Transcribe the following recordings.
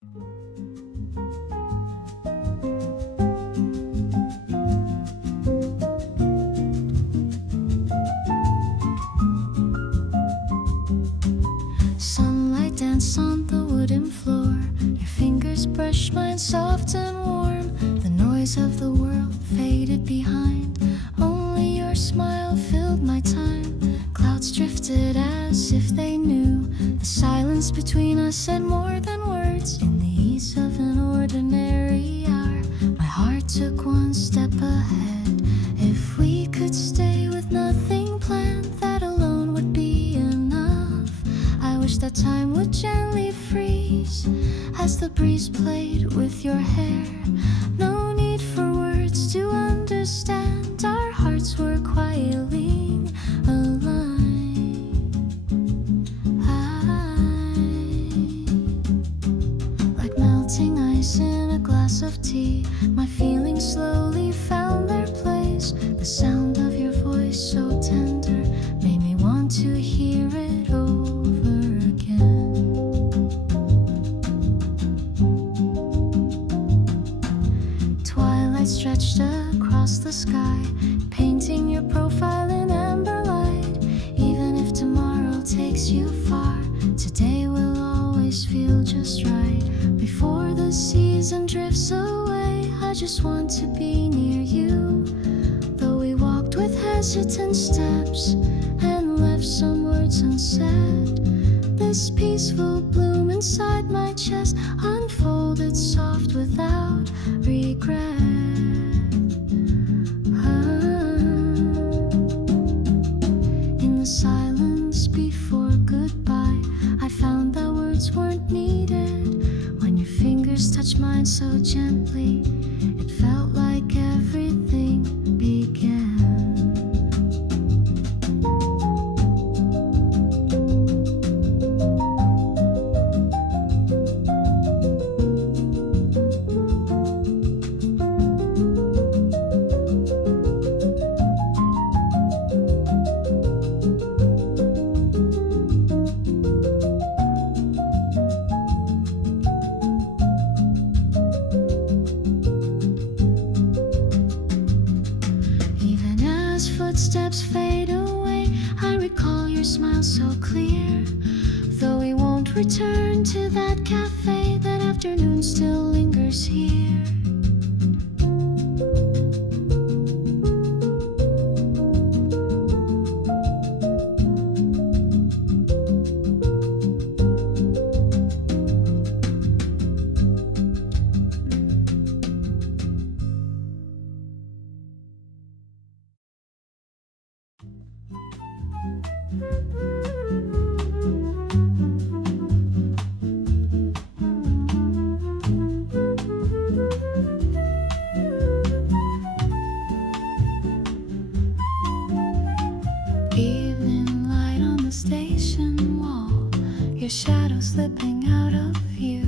Sunlight dance on the wooden floor. Your fingers brush mine soft and warm. The noise of the world faded behind. Only your smile filled my time. Clouds drifted as if they knew the silence between us said more than words. In the ease of an ordinary hour, my heart took one step ahead. If we could stay with nothing planned, that alone would be enough. I wish that time would gently freeze as the breeze played with your hair. No need for words to understand. Our hearts were quietly aligned. Like melting ice in a glass of tea, my feelings slowly found their place. The sound of your voice so tender made me want to hear it over again. Twilight stretched across the sky, painting your profile in amber light. Even if tomorrow takes you far, today will always feel just right. Before the season drifts away, I just want to be near you. Though we walked with hesitant steps and left some words unsaid, this peaceful bloom inside my chest unfolded soft without regret. In the silence before goodbye, I found that words weren't needed. When your fingers touched mine so gently, it felt like everything began. Footsteps fade away, I recall your smile so clear. Though we won't return to that cafe, that afternoon still lingers here. Evening light on the station wall, your shadow slipping out of view.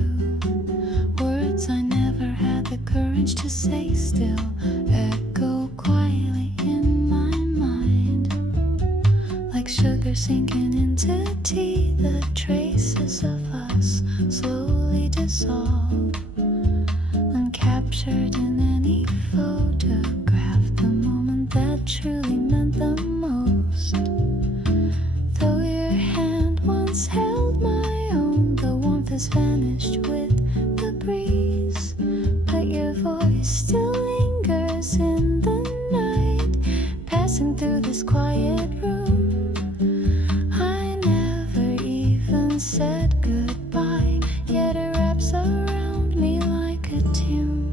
Words I never had the courage to say still echo quietly in my mind. Like sugar sinking into tea, the traces of us slowly dissolve, uncaptured in any photograph, the moment that truly meant the most. Though your hand once held my own, the warmth has vanished with the breeze, but your voice still lingers in the night, passing through this quiet room. I never even said goodbye, yet it wraps around me like a tune.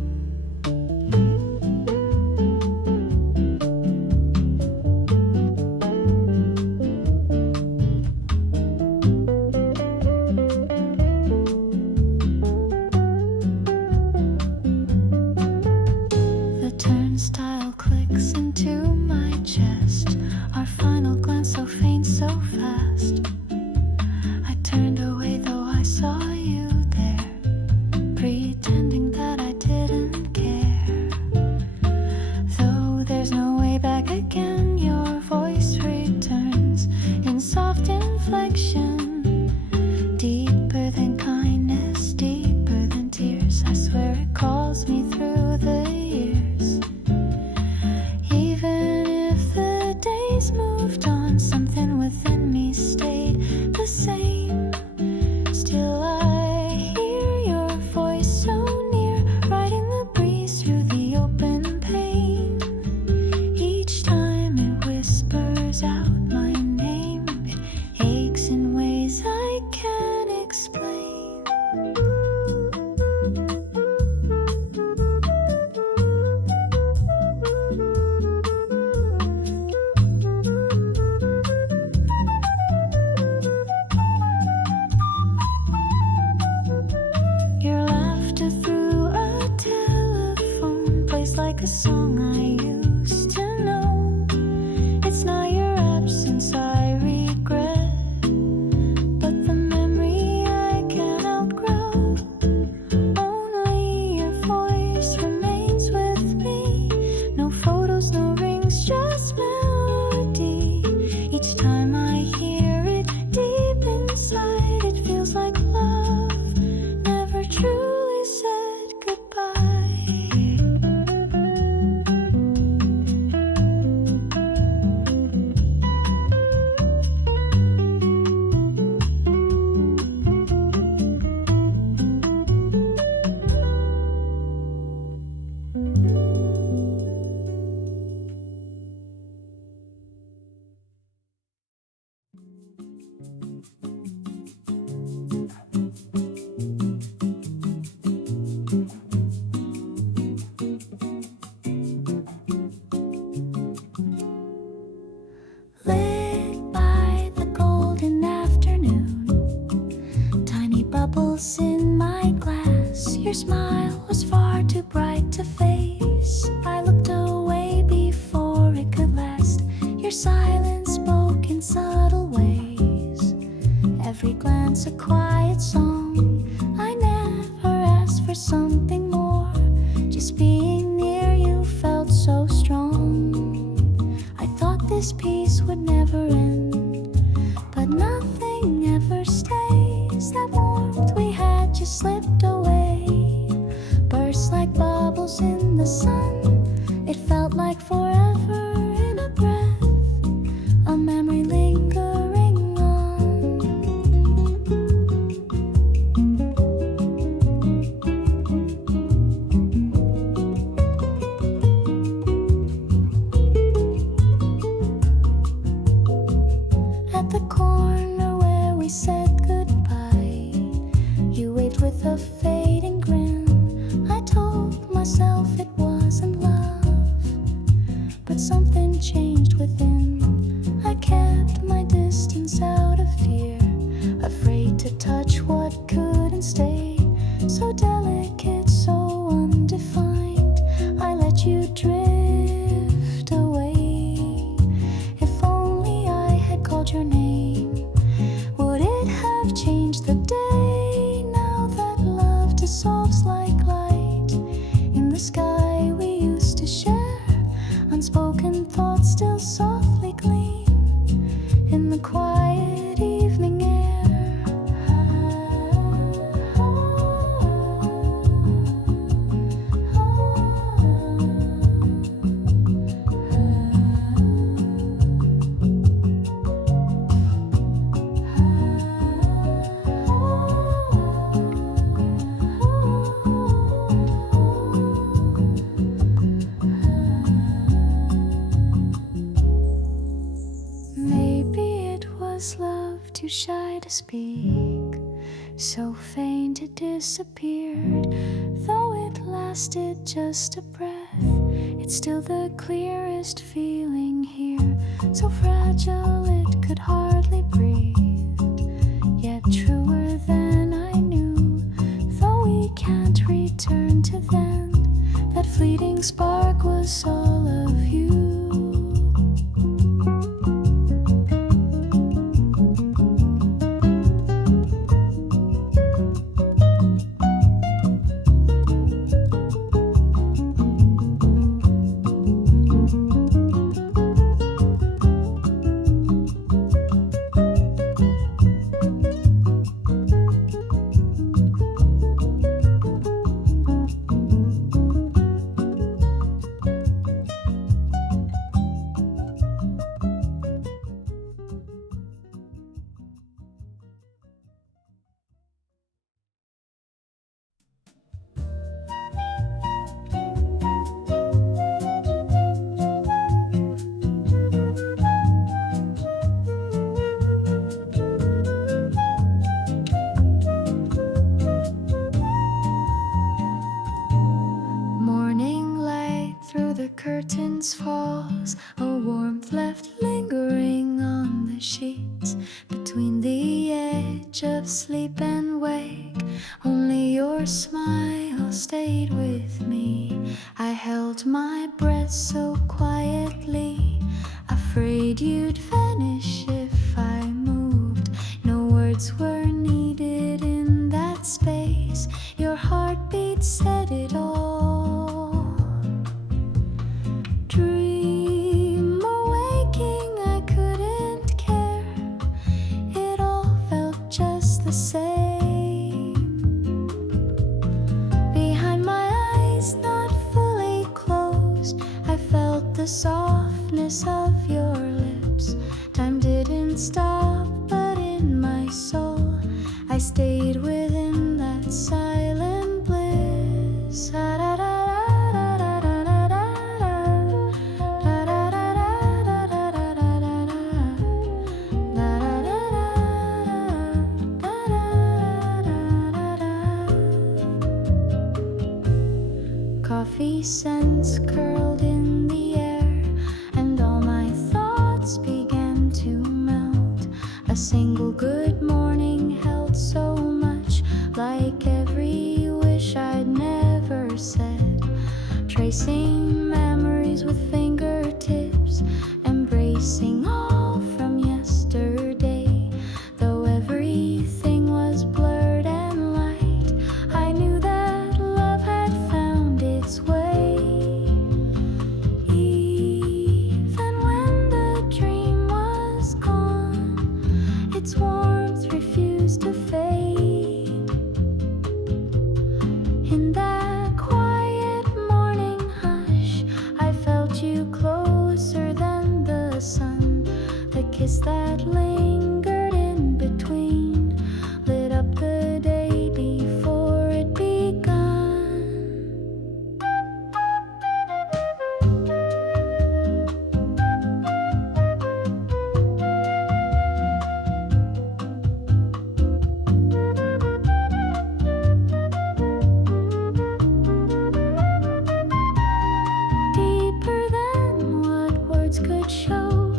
like a song I used to know. It's not your absence I regret, but the memory I can't outgrow. Only your voice remains with me. No photos, no rings, just melody. Each time I hear it deep inside, it feels like love never truly said goodbye. Lit by the golden afternoon, tiny bubbles in my glass. Your smile was far too bright to face. I looked away before it could last. Your silence spoke in subtle ways. Every glance a quiet song. I never asked for something more. Just being near you felt so strong. I thought this peace would never end, but nothing ever stays. That warmth we had just slipped away, burst like bubbles in the sun. It felt like forever in a breath, a memory lingering on. At the corner where we said goodbye, you waved with a fading grin. I told myself it wasn't love, but something changed within. I kept my distance out of fear, afraid to touch what couldn't stay. So delicate, so undefined, I let you drift away. If only I had called your name, would it have changed the day? Now that love dissolves like light in the sky we used to share, unspoken thoughts still softly gleam in the quiet evening air. Maybe it was love too shy to speak, so faint it disappeared. Though it lasted just a breath, it's still the clearest feeling here. So fragile it could hardly breathe, yet truer than I knew. Though we can't return to then, that fleeting spark was all of you. curtains falls, a warmth left lingering on the sheets. Between the edge of sleep and wake, only your smile stayed with me. I held my breath so quietly, afraid you'd vanish if I moved. No words were needed in that space. Your heartbeat said it all. Dream or waking, I couldn't care. It all felt just the same. Behind my eyes, not fully closed, I felt the softness of your lips. Time didn't stop, but in my soul, I stayed within that silent bliss. Coffee scents curled in the air, and all my thoughts began to melt. A single good morning held so much, like every wish I'd never said. Tracing memories with fingertips, embracing all from yesterday. Though everything was blurred and light, I knew that love had found its way. Even when the dream was gone, its warmth refused to fade. In that quiet morning hush, I felt you closer than the sun. The kiss that lingered in between lit up the day before it begun. Deeper than what words could show,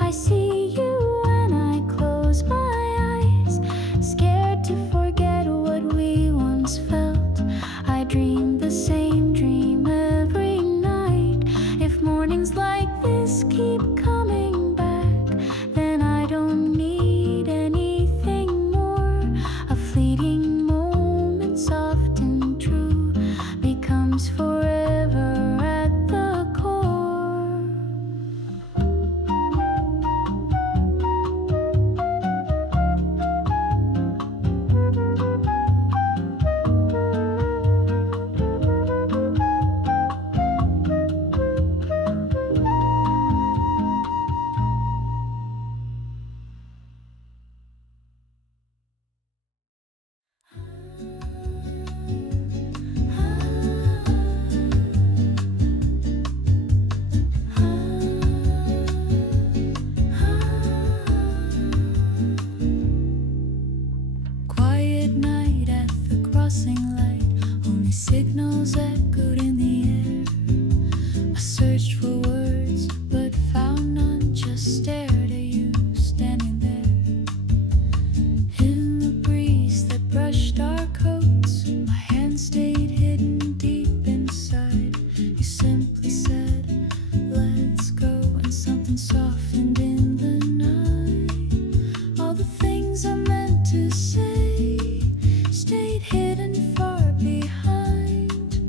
I see you when I close my eyes. Scared to forget what we once felt, I dream the same dream every night. If mornings like this keep coming back, then I don't need anything more. A fleeting moment, soft and true, becomes forever at the core. Quiet night at the crossing light, only signals echoed in the air. I searched for words, but found none, just stared at you standing there. In the breeze that brushed our coats, my hand stayed hidden deep inside. You simply said, let's go, and something softened in the night. All the things I meant to say stayed hidden far behind,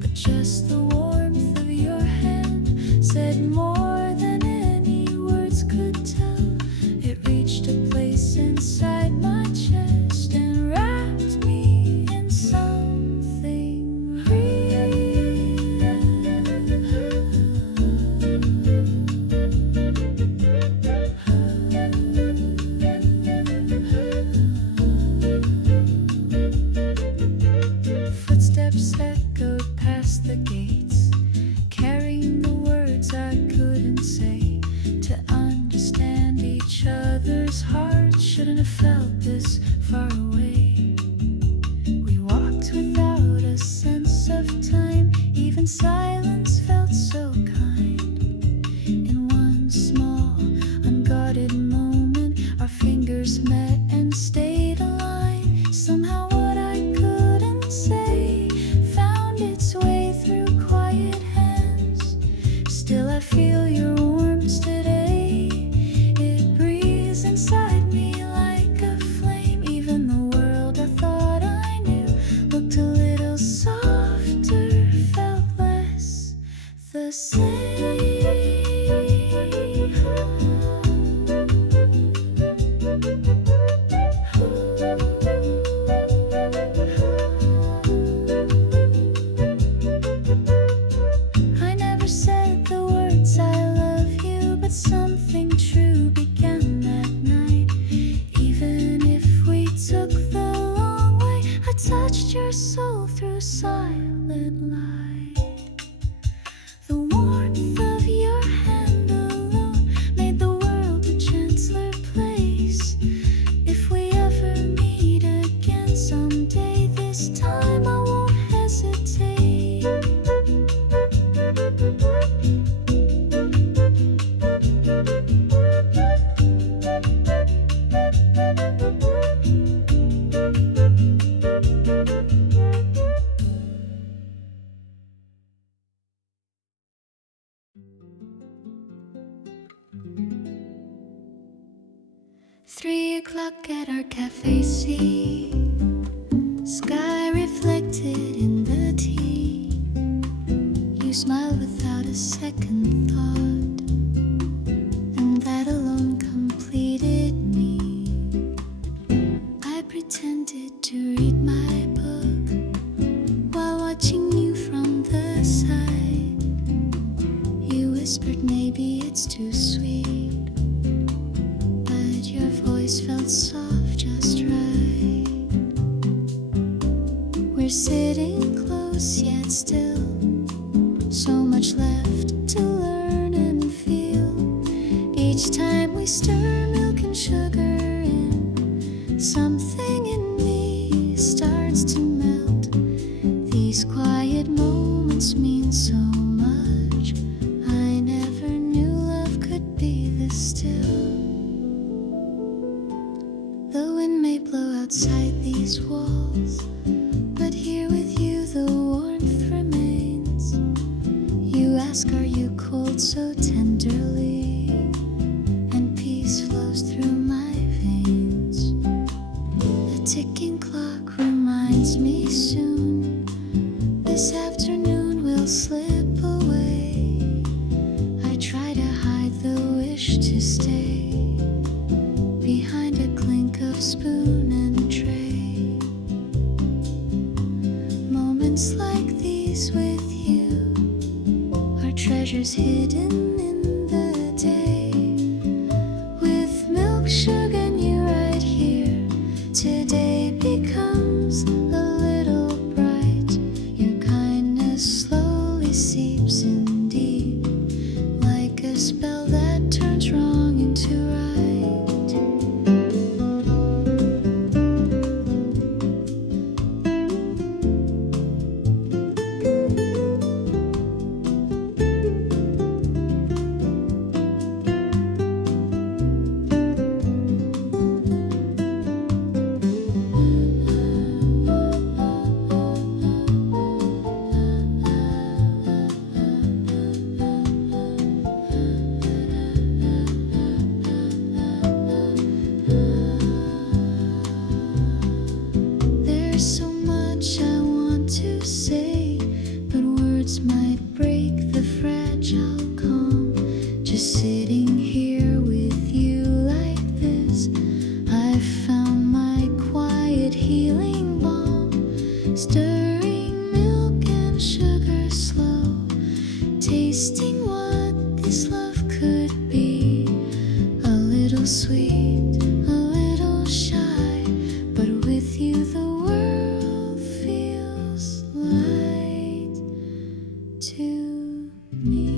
but just the warmth of your hand said more than any words could tell. It reached a place inside my chest and wrapped me in something real. Footsteps echoed past the gates, carrying the words I couldn't say. To understand each other's hearts, shouldn't have felt this far away. We walked without a sense of time, even silence felt so kind. In one small, unguarded moment, our fingers met and stayed aligned. Somehow what I couldn't say found its way through soul through silent light. The warmth of your hand alone made the world a gentler place. If we ever meet again someday, this time I won't hesitate. O'clock at our Café, see sky reflected in the tea. You smiled without a second thought, and that alone completed me. I pretended to read my book while watching you from the side. You whispered maybe it's too sweet, but your voice felt soft just right. We're sitting close yet still, so much left to learn and feel. Each time we stir milk and sugar in, something in me starts to melt. These quiet moments mean so much. I never knew love could be this still. The wind may blow outside these walls, but here with you the warmth remains. You ask, are you cold, so tenderly, and peace flows through my veins. The ticking clock reminds me soon this afternoon will slip away. I try to hide the wish to stay behind a clink of spoon and tray. Moments like these with you are treasures hidden in the day. With milk, sugar, and you right here, today becomes a little bright. Your kindness slowly seeps in deep, like a spell that turns wrong into right. There's so much I want to say, but words might break the fragile calm. Just sitting here with you like this, I found my quiet healing balm. Stirring milk and sugar slow, tasting what this love could be. A little sweet, a little shy, but with you the world feels light to me.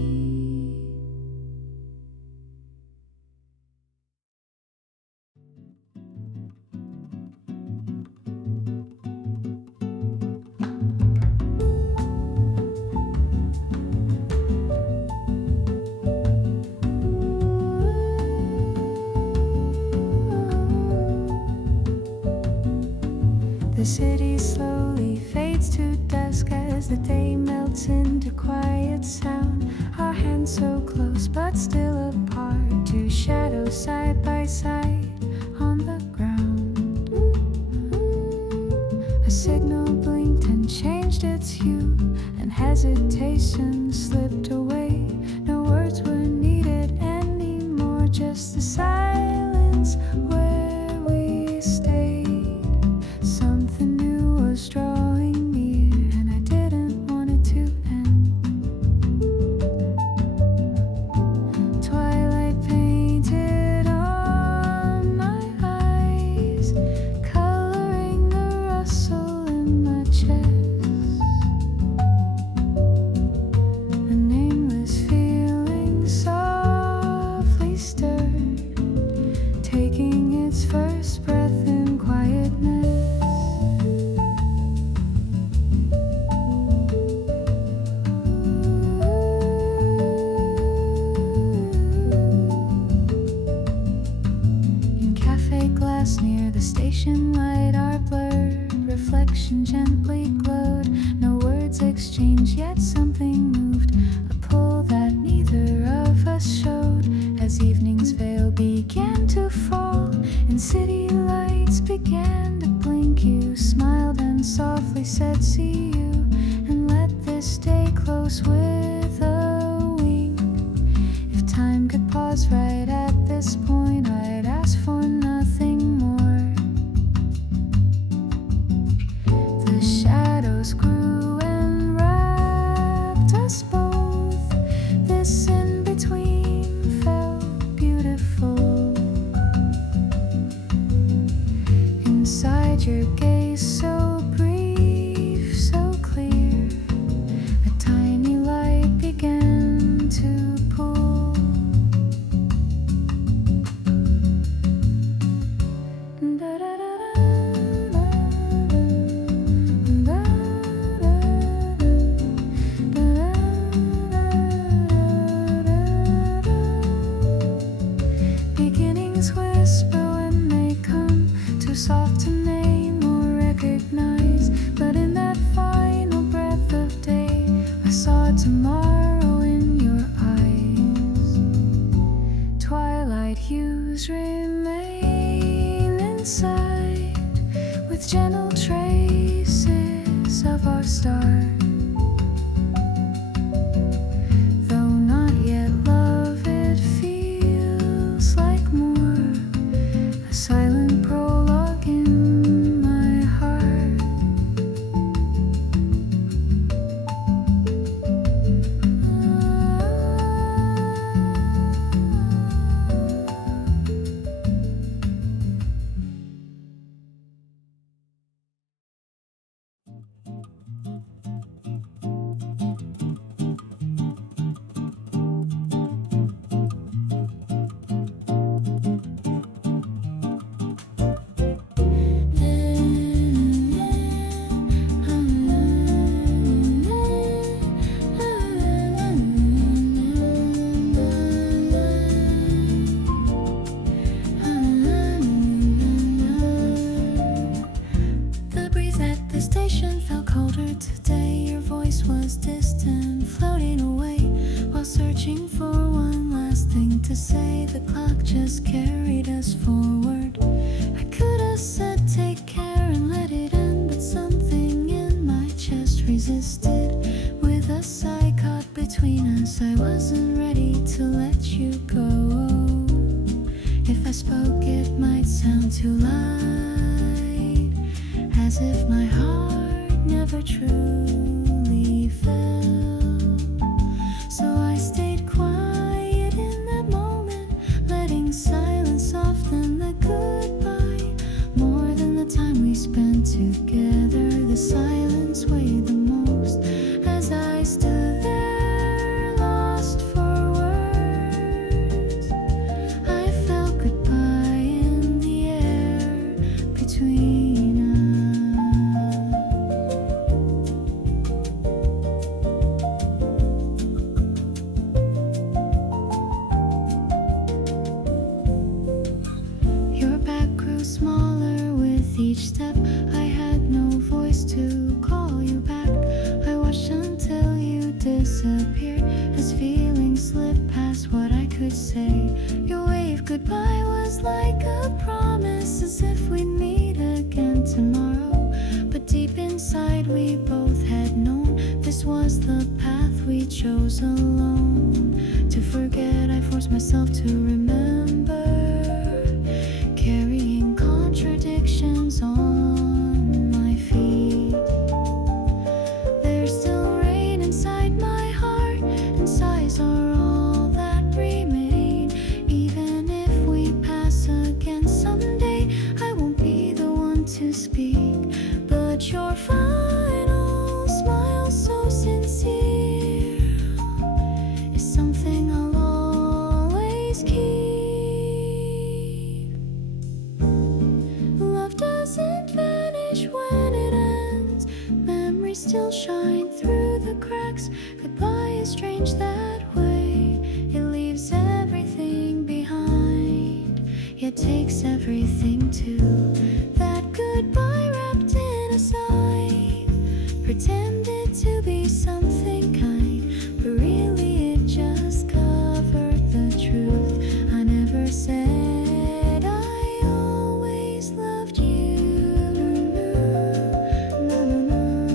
The city slowly fades to dusk as the day melts into quiet sound. Our hands so close but still apart, two shadows side by side on the ground. A signal blinked and changed its hue, and hesitation slipped away. No words were needed anymore, just the silence where we stayed. Something new was drawing near, and I didn't want it to end. Twilight painted on my eyes, coloring the rustle in my chest. said see you, and let this day close with a wink. If time could pause right at this point, I'd ask for nothing more. The shadows grew and wrapped us both. This in between felt beautiful. Inside your gaze, so brief, so clear, a tiny light began to pull. Beginnings whisper when they come, too soft to name or recognize. But in that final breath of day, I saw tomorrow in your eyes. Twilight hues remain inside, with gentle traces of our start. Though not yet love, it feels like more, a silent prologue in my heart. The breeze at the station felt colder today. Your voice was distant, floating away, while searching for one last thing to say. The clock just carried us forward. I could have said take care and let it end, but something in my chest resisted. With a sigh caught between us, I wasn't ready to let you go. If I spoke, it might sound too light, as if my heart never truly felt. So I stayed quiet in that moment, letting silence soften the goodbye. More than the time we spent together, the silence weighed the most. As I stood there, lost for words, I felt goodbye in the air between us. Your back grew smaller with each step. I had no voice to call you back. I watched until you disappeared, as feelings slipped past what I could say. Your wave goodbye was like a promise, as if we'd meet again tomorrow. But deep inside we both had known this was the path we chose alone. To forget, I forced myself to remember, carrying contradictions on my feet. There's still rain inside my heart, and sighs are all that remain. Even if we pass again someday, I won't be the one to speak. But your final smile, so sincere, is something I'll always keep. Love doesn't vanish when it ends. Memories still shine through the cracks. Goodbye is strange that way. It leaves everything behind, yet takes everything too. That goodbye wrapped in a sigh, pretended to be something kind, but really it just covered the truth. I never said I always loved you. No, no, no.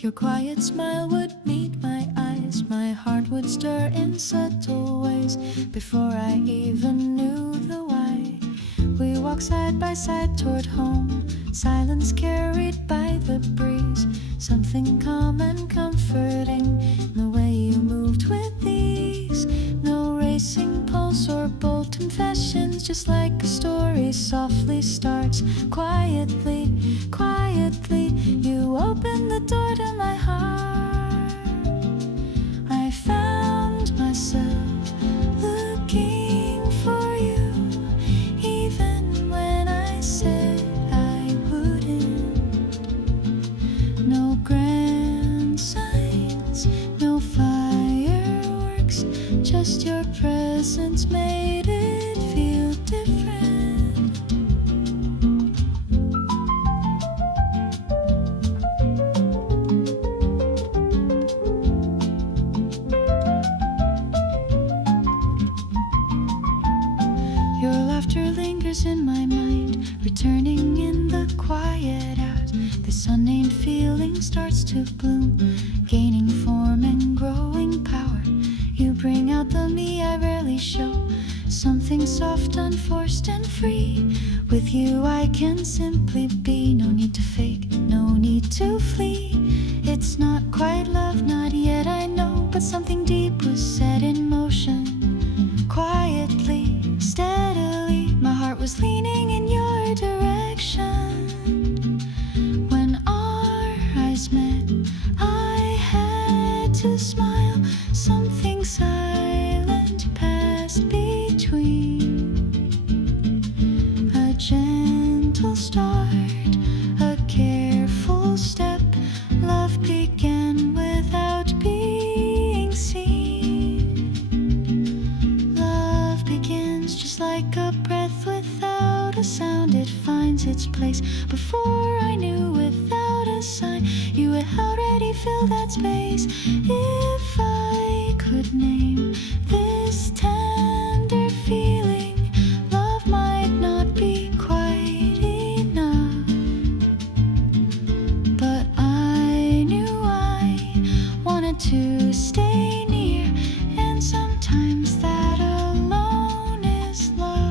Your quiet smile would meet my eyes. My heart would stir in subtle ways before I even knew the why. We walked side by side toward home, silence carried by the breeze. Something calm and comforting in the way you moved with ease. No racing pulse or bold confessions, just like a story softly starts. Quietly, quietly, you opened the door to my heart. I found myself looking for you, even when I said I wouldn't. No grand signs, no fireworks, just your presence made it feel different. Your laughter lingers in my mind, returning in the quiet hours. This unnamed feeling starts to bloom, gaining form and growing power. You bring out the me I rarely show, something soft, unforced and free. With you I can simply be, no need to fake, no need to flee. It's not quite love, not yet I know, but something deep was set in motion. Quietly, steadily, my heart was leaning in your direction. When our eyes met, I had to smile. Something silent passed between. A gentle start, a careful step. Love began without being seen. Love begins just like a breath without a sound. It finds its place before I knew, without a sign. You had already filled that space. If I could name this tender feeling, love might not be quite enough, but I knew I wanted to stay near, and sometimes that alone is love.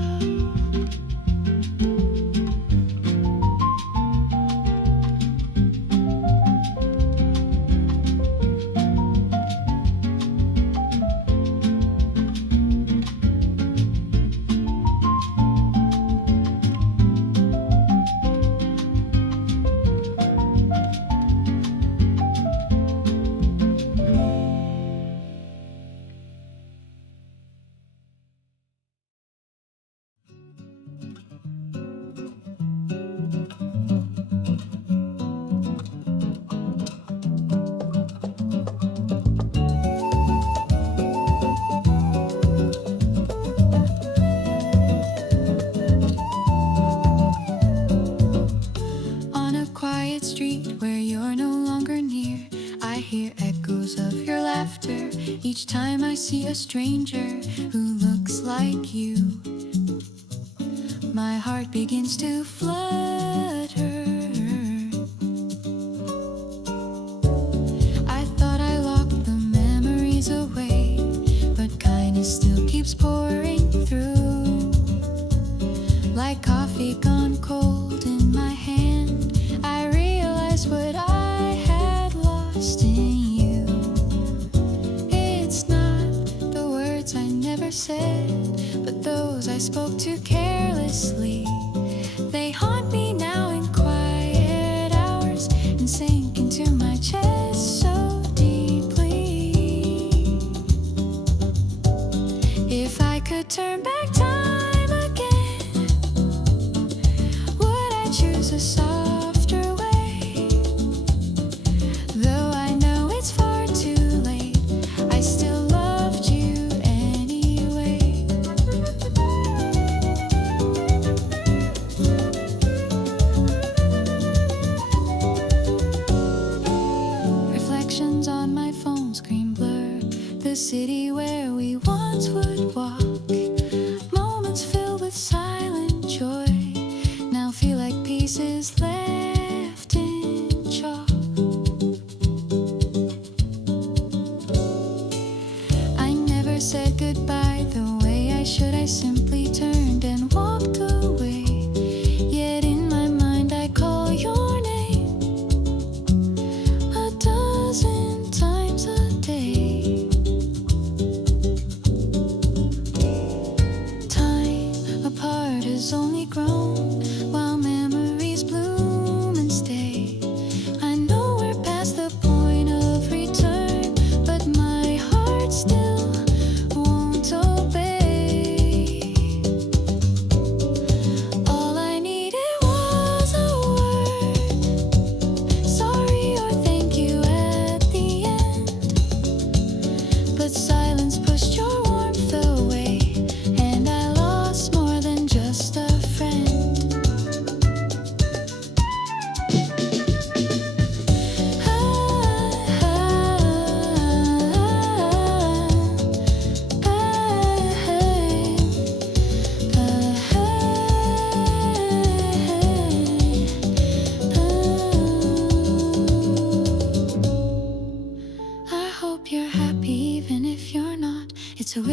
On a quiet street where you're no longer near, I hear echoes of your laughter each time I see a stranger who looks like you. My heart begins to flutter. I thought I locked the memories away, but kindness still keeps pouring through. Like coffee gone cold in my hand, I realized what I had lost in you. It's not the words I never said, but those I spoke too carelessly. They haunt me now in quiet hours and sink into my chest so deeply. If I could turn back time again, would I choose a softer way? Though I know it's far too late, I still loved you anyway. Reflections on my phone screen blur the city where we once would walk. Moments filled with silent joy now feel like pieces left in chalk.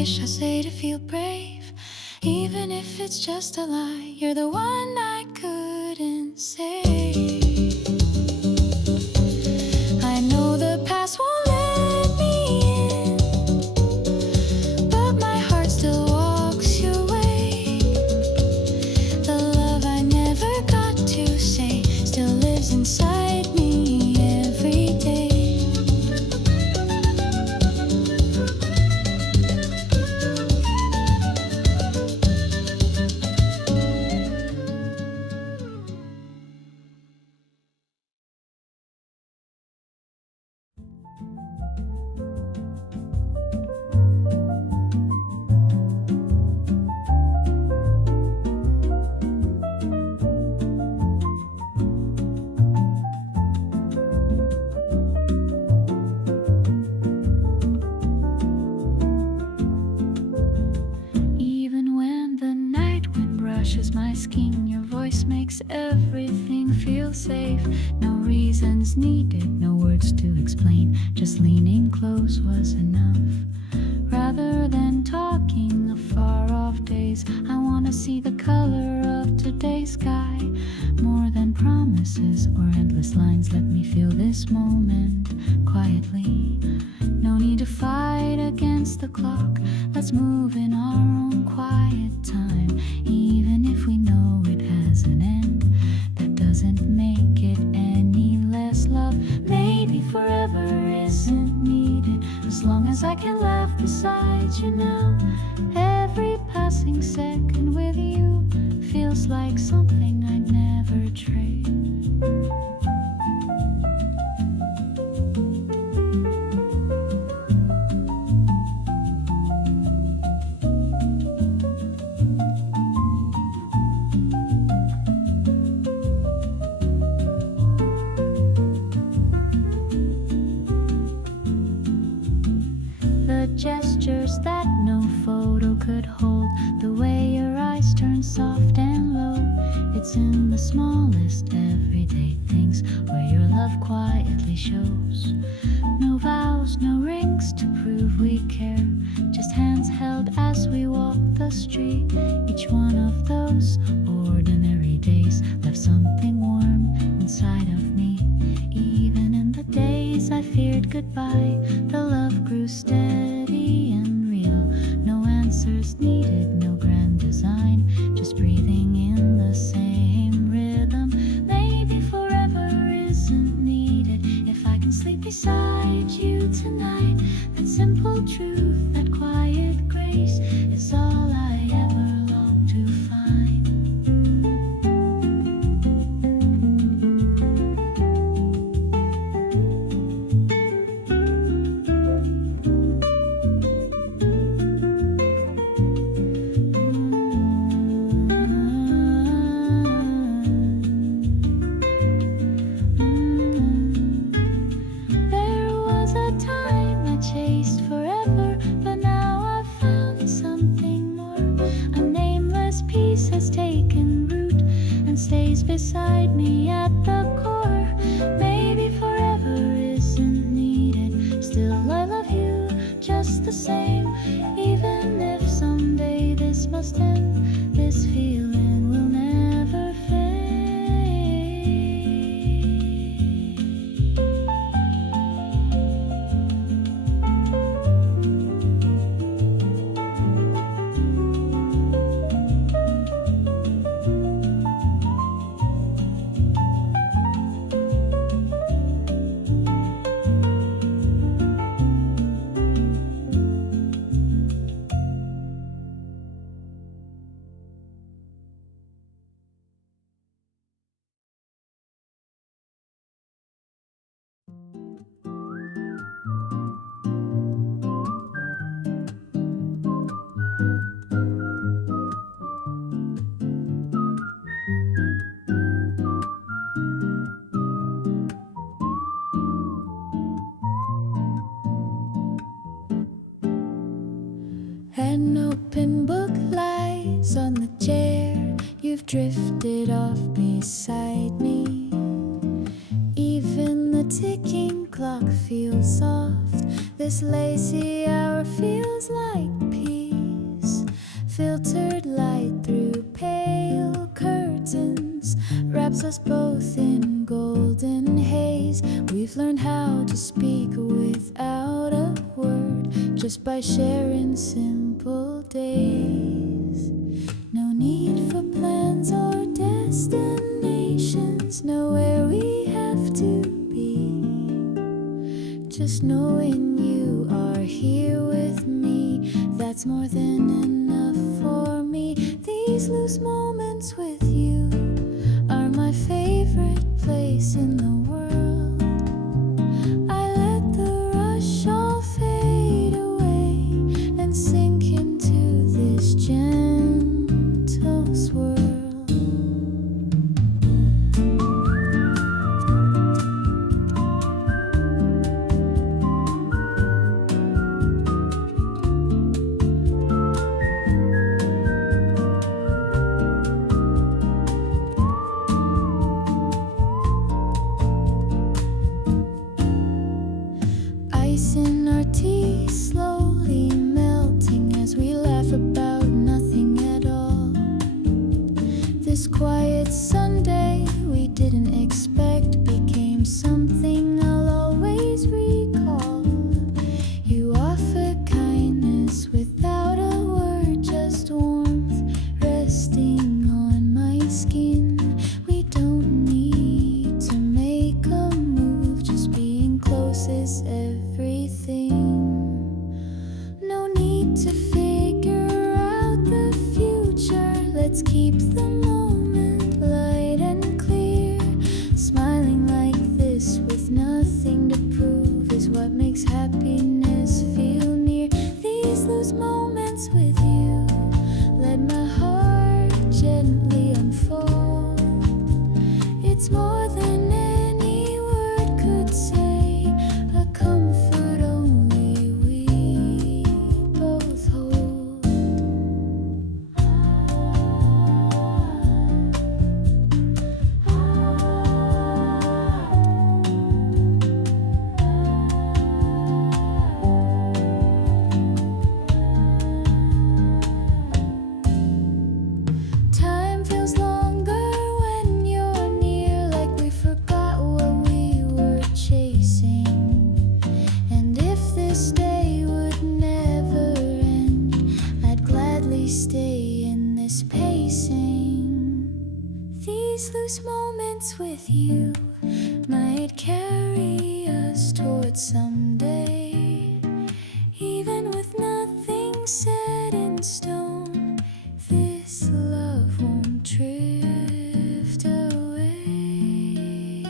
wish I say to feel brave, even if it's just a lie. You're the one I couldn't say. I know the past won't let me in, but my heart still walks your way. The love I never got to say still lives inside me every day. Everything feels safe. No reasons needed, no words to explain. Just leaning close was enough. Rather than talking of far off days, I wanna see the color of today's sky. More than promises or endless lines, let me feel this moment quietly. No need to fight against the clock. Let's move in our own quiet time. Even if we know it has an end, that doesn't make it any less love. Maybe forever isn't needed, as long as I can laugh beside you now. Every passing second with you feels like something I'd never trade. Gestures that no photo could hold, the way your eyes turn soft and low. It's in the smallest everyday things where your love quietly shows. No vows, no rings to prove we care, just hands held as we walk the street. Each one of those ordinary days left something warm inside of me. Even in the days I feared goodbye, the love grew steady and real. No answers needed, no grand design, just breathing in the same rhythm. Maybe forever isn't needed, if I can sleep beside you tonight. That simple truth, that quiet grace is all I ever long to find. Beside me at the core. Maybe forever isn't needed, still I love you just the same. Even if someday this must end, this feeling will never fade. An open book lies on the chair. You've drifted off beside me. Even the ticking clock feels soft. This lazy hour feels like peace. filtered light through pale curtains wraps us both in golden haze. We've learned how to speak without a word, just by sharing simple days. No need for plans or destinations, nowhere we have to be. Just knowing you are here with me, that's more than enough for me. These loose moments with you are my favorite place in the world. I let the rush all fade away and sink into this gentle swirl. Ice in our tea slowly melting as we laugh about nothing at all. This quiet Sunday we didn't expect became something I'll always recall. You offer kindness without a word, just warmth resting on my skin. We don't need to make a move, just being close is everything. No need to figure out the future, let's keep the moment light and clear. Smiling like this with nothing to prove is what makes happiness feel near. These loose moments with you let my heart gently unfold. It's more than any word could say, a comfort only we both hold. Time feels longer when you're near, like we forgot what we were chasing. And if this day would never end, I'd gladly stay in this pacing. These loose moments with you might carry us towards someday. Even with nothing set in stone, this love won't drift away.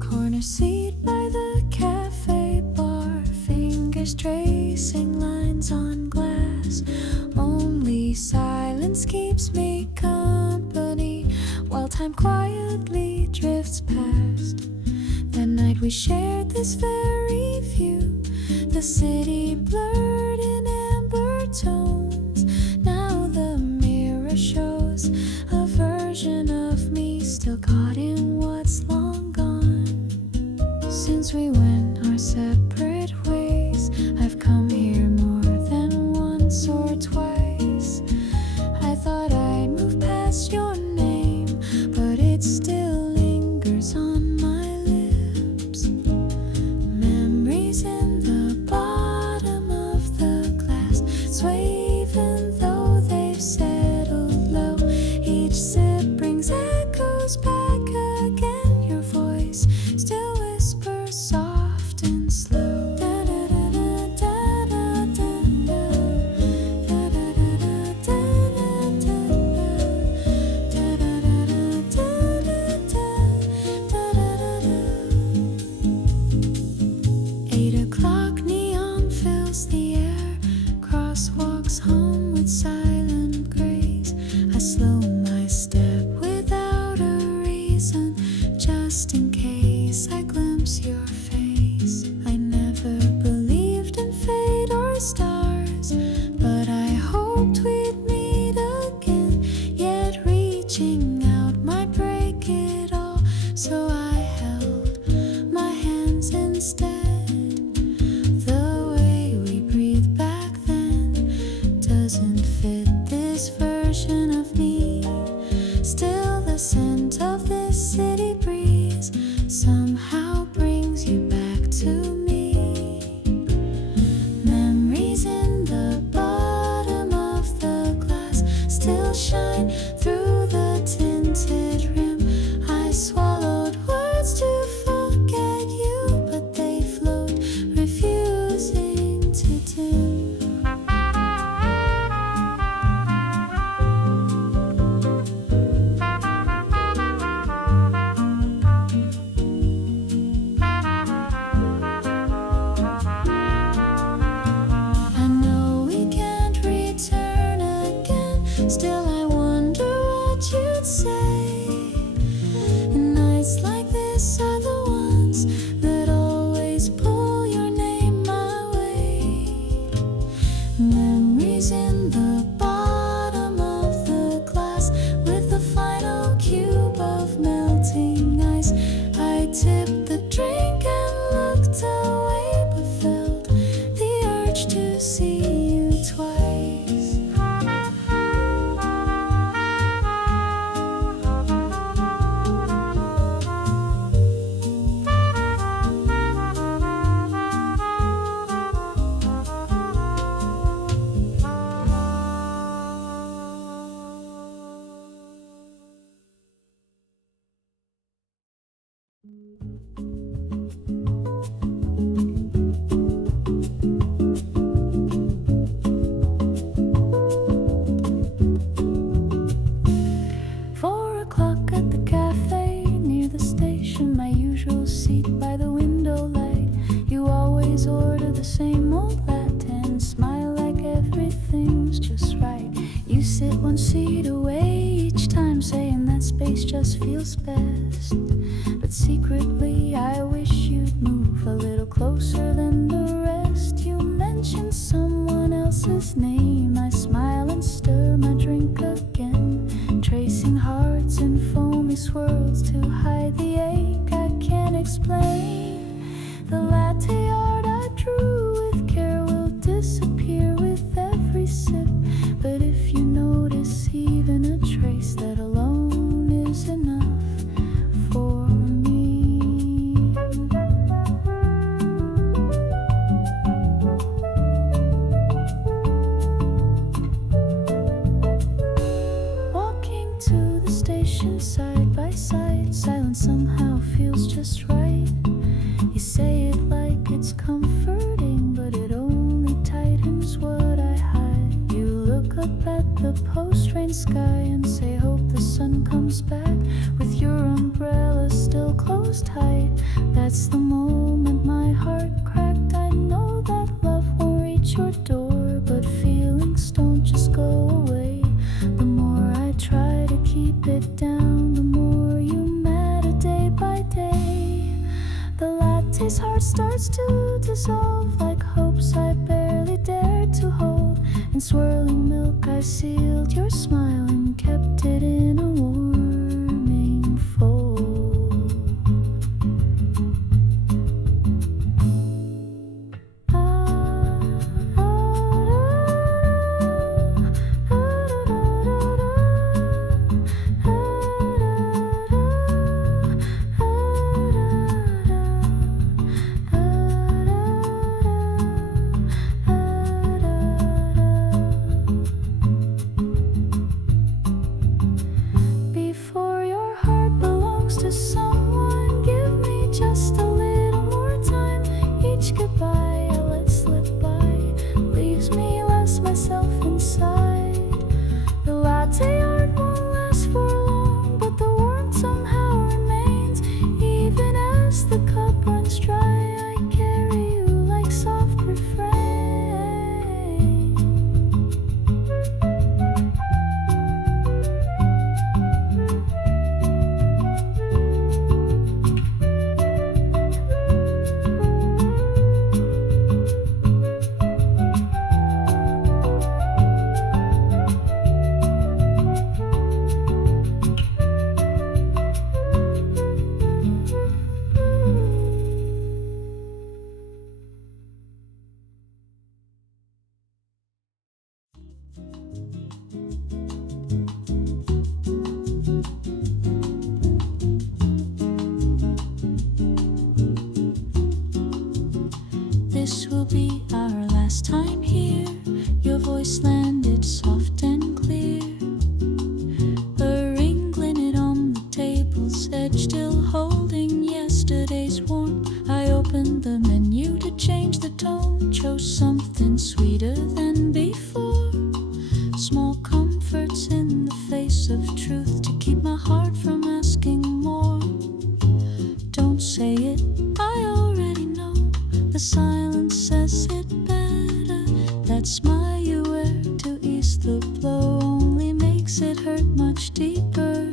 Corner seat by the cafe bar, fingers tracing lines on glass. Only silence keeps me company while time quietly drifts past. That night we shared this very view, the city blurred in amber tones. Now the mirror shows a version of me still caught in what's long gone. Since we went our separate ways, I've come here more than once or twice. I thought I'd move past your name, but it still lingers on my lips. Memories in the bottom of the glass sway slow my step without a reason, just in case I glimpse your face. I never believed in fate or stars, but I hoped we'd meet again. Yet reaching out might break it all, so I held my hands instead. The way we breathed back then doesn't fit this version of me. Still, the scent of this city breeze somehow brings you back to me. Memories in the bottom of the glass still shine through the tinted rim. I swallowed words to forget you, but they float, refusing to dim. I know we can't return again, still I wonder what you'd say. And nights like this are the ones that always pull your name my way. Memories in the bottom of the glass with the final cube of melting ice. I tipped the drink and looked away, but felt the urge to see you twice. At the cafe near the station, my usual seat by the window light. You always order the same old latte and smile like everything's just right. You sit one seat away each time, saying that space just feels best. But secretly I wish you'd move a little closer than the rest. You mention someone else's name, I smile and stir my drink again, tracing hearts in foamy swirls to hide the ache I can't explain. The latte art I drew with care will disappear with every sip, but if you notice even a trace, that alone is enough for me. Walking to the station side by side, silence somehow feels just right. You say it like it's comforting, but it only tightens what I hide. You look up at the post-rain sky and say hope the sun comes back, with your umbrella still closed tight. That's the moment my heart cracked. I know that love won't reach your door, but feelings don't just go away. The more I try to keep it down, the more you matter day by day. The latte's heart starts to dissolve like hopes I barely dared to hold. In swirling milk I sealed your smile and kept it in a warming fold. it hurt much deeper.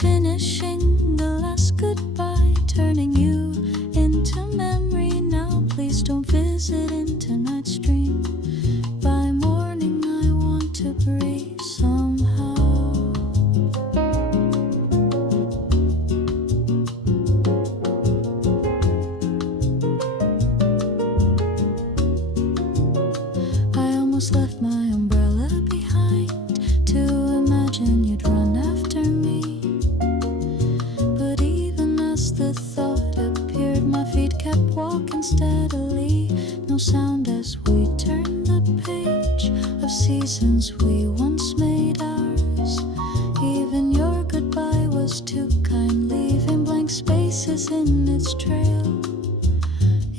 Finishing the last goodbye, turning you into memory. Now please don't visit in tonight's dream. By morning I want to breathe somehow. I almost left my umbrella behind to imagine you'd run after me. But even as the thought appeared, my feet kept walking steadily. No sound as we turned the page of seasons we once made ours. Even your goodbye was too kind, leaving blank spaces in its trail.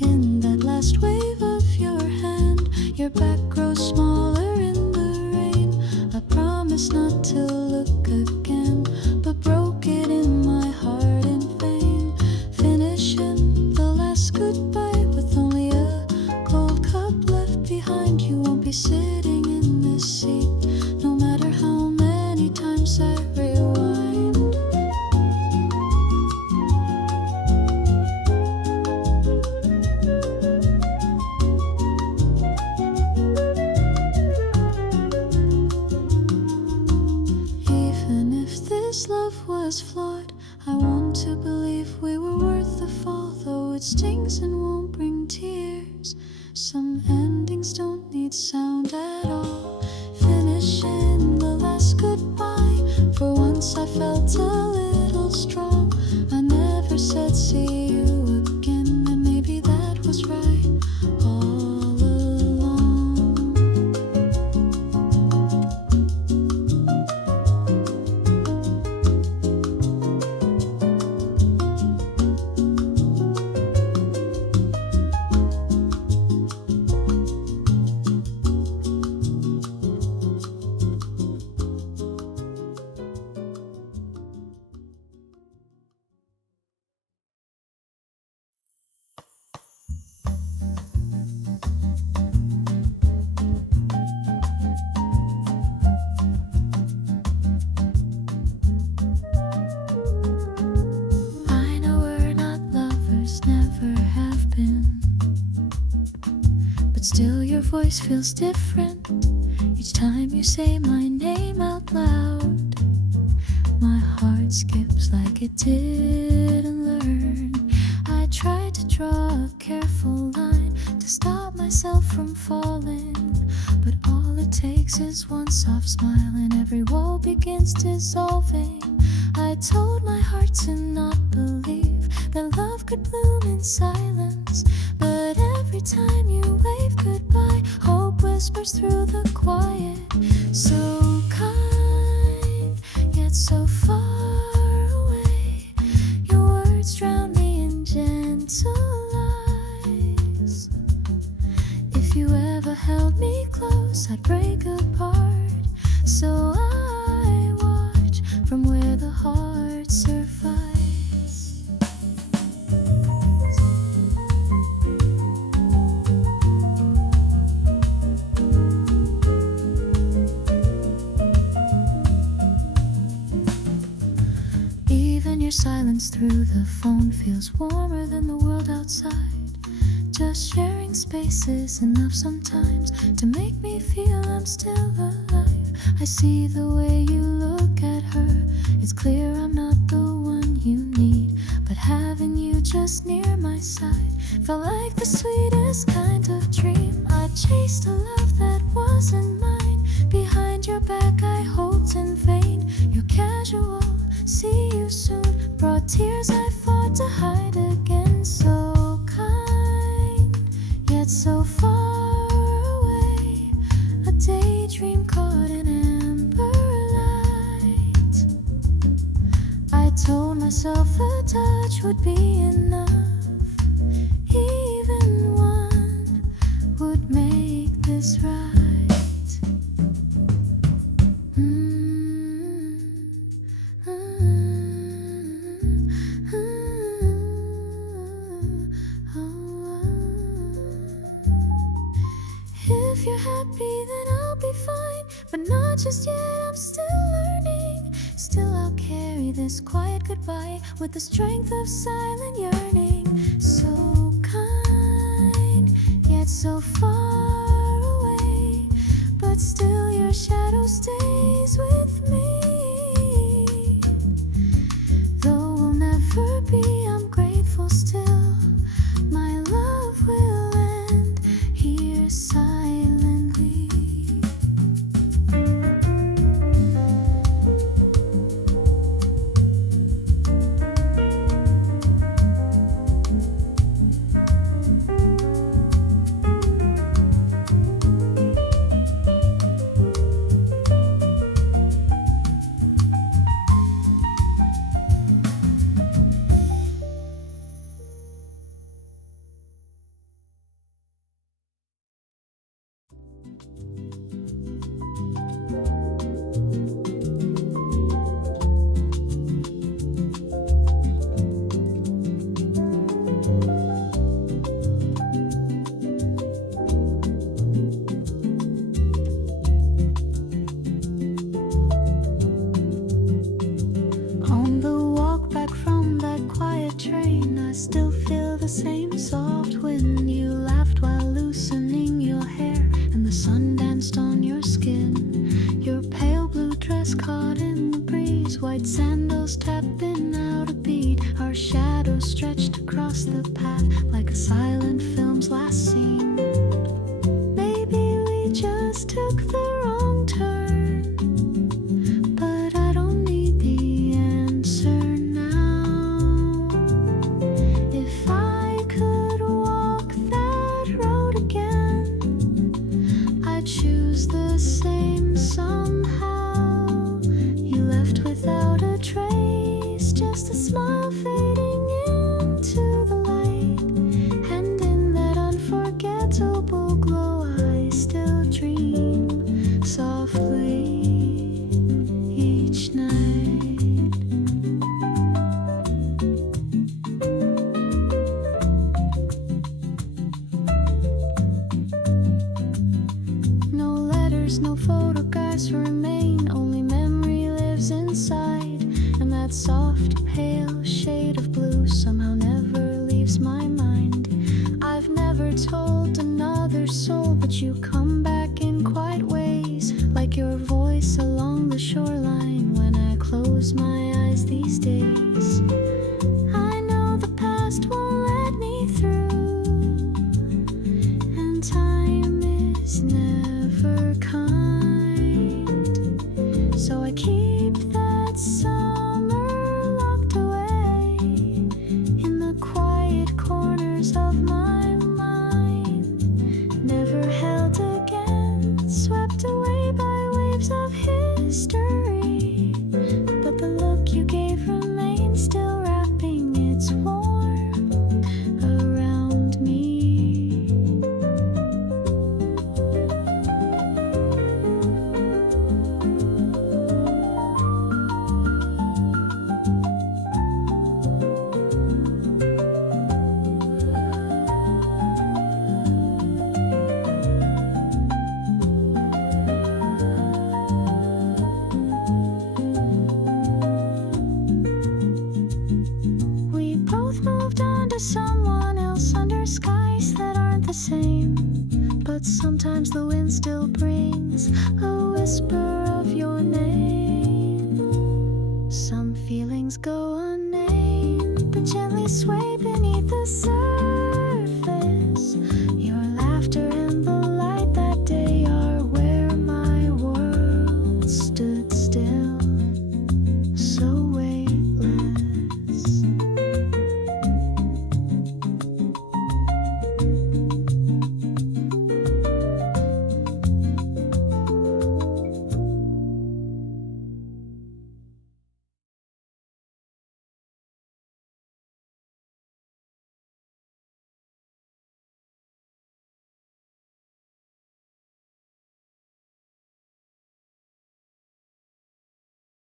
In that last wave of your hand, your back grows smaller in the rain. I promise not to look again, but broke it in my heart in vain. Finishing the last goodbye with only a cold cup left behind. You won't be sitting in this seat, no matter how many times I rewind. Even if this love was flawed, I want to believe we were worth the fall, though it stings and won't bring tears. Some endings don't need sound at all. Finishing the last goodbye, for once I felt a little strong. I never said see you again, and maybe that was right all along. I know we're not lovers, never have been, but still your voice feels different each time you say my name out loud. My heart skips like it didn't learn. I tried to draw a careful line to stop myself from falling, but all it takes is one soft smile and every wall begins dissolving. I told my heart to not believe that love could bloom in silence, but every time you wave goodbye, hope whispers through the quiet. So kind, yet so far away. Your words drown me in gentle lies. If you ever held me close, I'd break apart. So I watch from where the heart survives. Even your silence through the phone feels warmer than the world outside. Just sharing space is enough sometimes to make me feel I'm still alive. I see the way you look at her. It's clear I'm not the one you need, but having you just near my side felt like the sweetest kind of dream. I chased a love that wasn't mine. Behind your back I hoped in vain. Your casual, see you soon, brought tears I fought to hide again. So kind, yet so far away. A daydream caught in amber light. I told myself a touch would be enough. Even one would make this right. If you're happy, then I'll be fine, but not just yet, I'm still me this quiet goodbye with the strength of silent yearning. So kind, yet so far away, but still your shadow stays with me. Though we'll never be, I'm grateful still. My love will end here silently. Same soft wind you laughed while loosening your hair, and the sun danced on your skin. Your pale blue dress caught in the breeze, white sandals tapping out a beat. Our shadows stretched across the path like a silent film's last scene. Maybe we just took the wrong turn, but I don't need the answer now. If I could walk that road again, I'd choose the same somehow. You left without a trace, just a smile fading into the light, and in that unforgettable glow I still dream softly each night. No letters, no photographs remain, only memory lives inside. And that soft, pale shade of blue somehow never leaves my mind. I've never told another soul, but you come back in quiet ways, like your voice along the shoreline when I close my eyes these days. I know the past won't let me through, and time is never kind. So I keep that summer locked away in the quiet corners of my mind. Never held again, swept away by waves of history. But the look you gave remains, still wrapping its warmth around me. We both moved on to someone else under skies that aren't the same. But sometimes the wind still brings a whisper of your name. Some feelings go unnamed, but gently sway beneath the surface.